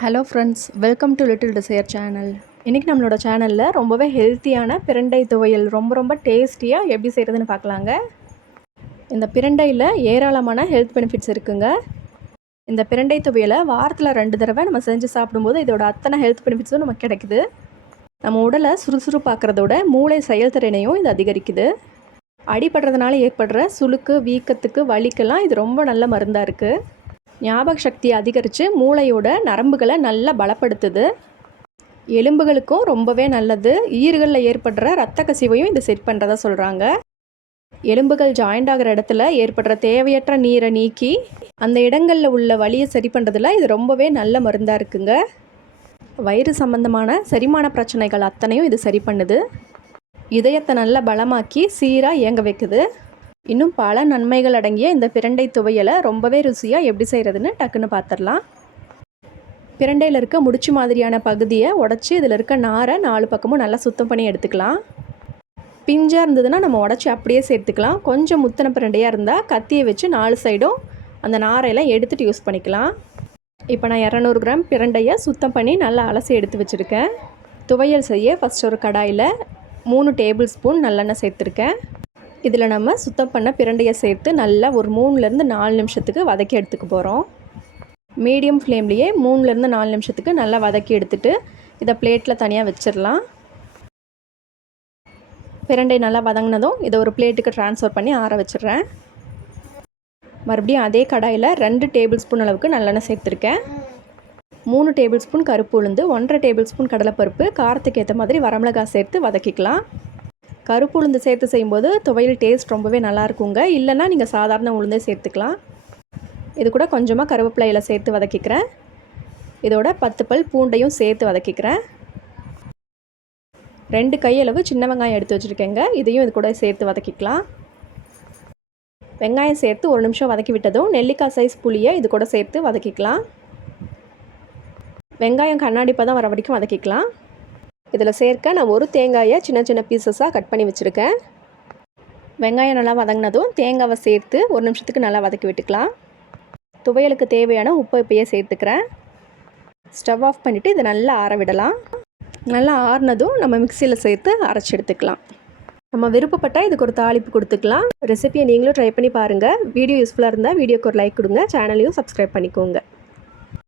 Hello friends welcome to little desire channel இன்றைக்கி நம்மளோட சேனலில் ரொம்பவே ஹெல்த்தியான பிரண்டை துவையல் ரொம்ப ரொம்ப டேஸ்டியாக எப்படி செய்கிறதுன்னு பார்க்கலாங்க. இந்த பிரண்டையில் ஏராளமான ஹெல்த் பெனிஃபிட்ஸ் இருக்குங்க. இந்த பிரண்டை துவையலை வாரத்தில் ரெண்டு தடவை நம்ம செஞ்சு சாப்பிடும்போது இதோட அத்தனை ஹெல்த் பெனிஃபிட்ஸும் நமக்கு கிடைக்குது. நம்ம உடலை சுறுசுறுப்பாக்குறதோட மூளை செயல்திறனையும் இது அதிகரிக்குது. அடிபடுறதுனால ஏற்படுற சுளுக்கு வீக்கத்துக்கு வலிக்கெல்லாம் இது ரொம்ப நல்ல மருந்தாக இருக்குது ஞாபக சக்தியை அதிகரித்து மூளையோட நரம்புகளை நல்லா பலப்படுத்துது. எலும்புகளுக்கும் ரொம்பவே நல்லது. ஈறுகளில் ஏற்படுற ரத்த கசிவையும் இது செட் பண்ணுறதா சொல்கிறாங்க எலும்புகள் ஜாயிண்ட் ஆகிற இடத்துல ஏற்படுற தேவையற்ற நீரை நீக்கி அந்த இடங்களில் உள்ள வலியை சரி பண்ணுறதுல இது ரொம்பவே நல்ல மருந்தாக இருக்குங்க. வயிறு சம்பந்தமான செரிமான பிரச்சனைகள் அத்தனையும் இது சரி பண்ணுது. இதயத்தை நல்லா பலமாக்கி சீராக இயங்க வைக்குது. இன்னும் பல நன்மைகள் அடங்கிய இந்த பிரண்டை துவையலை ரொம்பவே ருசியாக எப்படி செய்கிறதுன்னு டக்குன்னு பார்த்துடலாம் பிரண்டையில் இருக்க முடிச்சு மாதிரியான பகுதியை உடச்சி இதில் இருக்க நாரை நாலு பக்கமும் நல்லா சுத்தம் பண்ணி எடுத்துக்கலாம். பிஞ்சாக இருந்ததுன்னா நம்ம உடச்சி அப்படியே சேர்த்துக்கலாம். கொஞ்சம் முத்தின பிரண்டையாக இருந்தால் கத்தியை வச்சு நாலு சைடும் அந்த நாரையெல்லாம் எடுத்துகிட்டு யூஸ் பண்ணிக்கலாம். இப்போ நான் இரநூறு கிராம் பிரண்டையை சுத்தம் பண்ணி நல்லா அலசி எடுத்து வச்சுருக்கேன். துவையல் செய்ய ஃபஸ்ட் ஒரு கடாயில் மூணு டேபிள் ஸ்பூன் நல்லெண்ணெய் சேர்த்துருக்கேன். இதில் நம்ம சுத்தம் பண்ண பிரண்டையை சேர்த்து நல்லா ஒரு மூணுலேருந்து நாலு நிமிஷத்துக்கு வதக்கி எடுத்துக்க போகிறோம். மீடியம் ஃப்ளேம்லேயே மூணுலேருந்து நாலு நிமிஷத்துக்கு நல்லா வதக்கி எடுத்துட்டு இதை பிளேட்டில் தனியாக வச்சிடலாம். பிரண்டை நல்லா வதங்கினதும் இதை ஒரு பிளேட்டுக்கு ட்ரான்ஸ்ஃபர் பண்ணி ஆற வச்சிடுறேன். மறுபடியும் அதே கடாயில் ரெண்டு டேபிள் ஸ்பூன் அளவுக்கு நல்லெண்ணெய் சேர்த்துருக்கேன். மூணு டேபிள் ஸ்பூன் கருப்பு உளுந்து ஒன்றரை டேபிள் ஸ்பூன் கடலைப்பருப்பு காரத்துக்கு ஏற்ற மாதிரி வரமிளகாய் சேர்த்து வதக்கிக்கலாம். கருப்பு உளுந்து சேர்த்து செய்யும்போது துவையல் டேஸ்ட் ரொம்பவே நல்லா இருக்குங்க இல்லைன்னா நீங்கள் சாதாரண உளுந்தே சேர்த்துக்கலாம். இது கூட கொஞ்சமாக கருவேப்பிலையில் சேர்த்து வதக்கிக்கிறேன். இதோட பத்து பல் பூண்டையும் சேர்த்து வதக்கிக்கிறேன். ரெண்டு கையளவு சின்ன வெங்காயம் எடுத்து வச்சுருக்கேங்க. இதையும் இது கூட சேர்த்து வதக்கிக்கலாம். வெங்காயம் சேர்த்து ஒரு நிமிஷம் வதக்கி விட்டதும் நெல்லிக்காய் சைஸ் புளியை இது கூட சேர்த்து வதக்கிக்கலாம். வெங்காயம் கண்ணாடி தான் வர வரைக்கும் வதக்கிக்கலாம். இதில் சேர்க்க நான் ஒரு தேங்காயை சின்ன சின்ன பீசஸாக கட் பண்ணி வச்சுருக்கேன். வெங்காயம் நல்லா வதங்கினதும் தேங்காவை சேர்த்து ஒரு நிமிஷத்துக்கு நல்லா வதக்கி விட்டுக்கலாம். துவையலுக்கு தேவையான உப்பை இப்போயே சேர்த்துக்கிறேன். ஸ்டவ் ஆஃப் பண்ணிவிட்டு இதை நல்லா ஆற விடலாம். நல்லா ஆறுனதும் நம்ம மிக்சியில் சேர்த்து அரைச்சி எடுத்துக்கலாம். நம்ம விருப்பப்பட்டால் இதுக்கு ஒரு தாளிப்பு கொடுத்துக்கலாம். ரெசிபியை நீங்களும் ட்ரை பண்ணி பாருங்கள் வீடியோ யூஸ்ஃபுல்லாக இருந்தால் வீடியோக்கு ஒரு லைக் கொடுங்க. சேனலையும் சப்ஸ்கிரைப் பண்ணிக்கோங்க.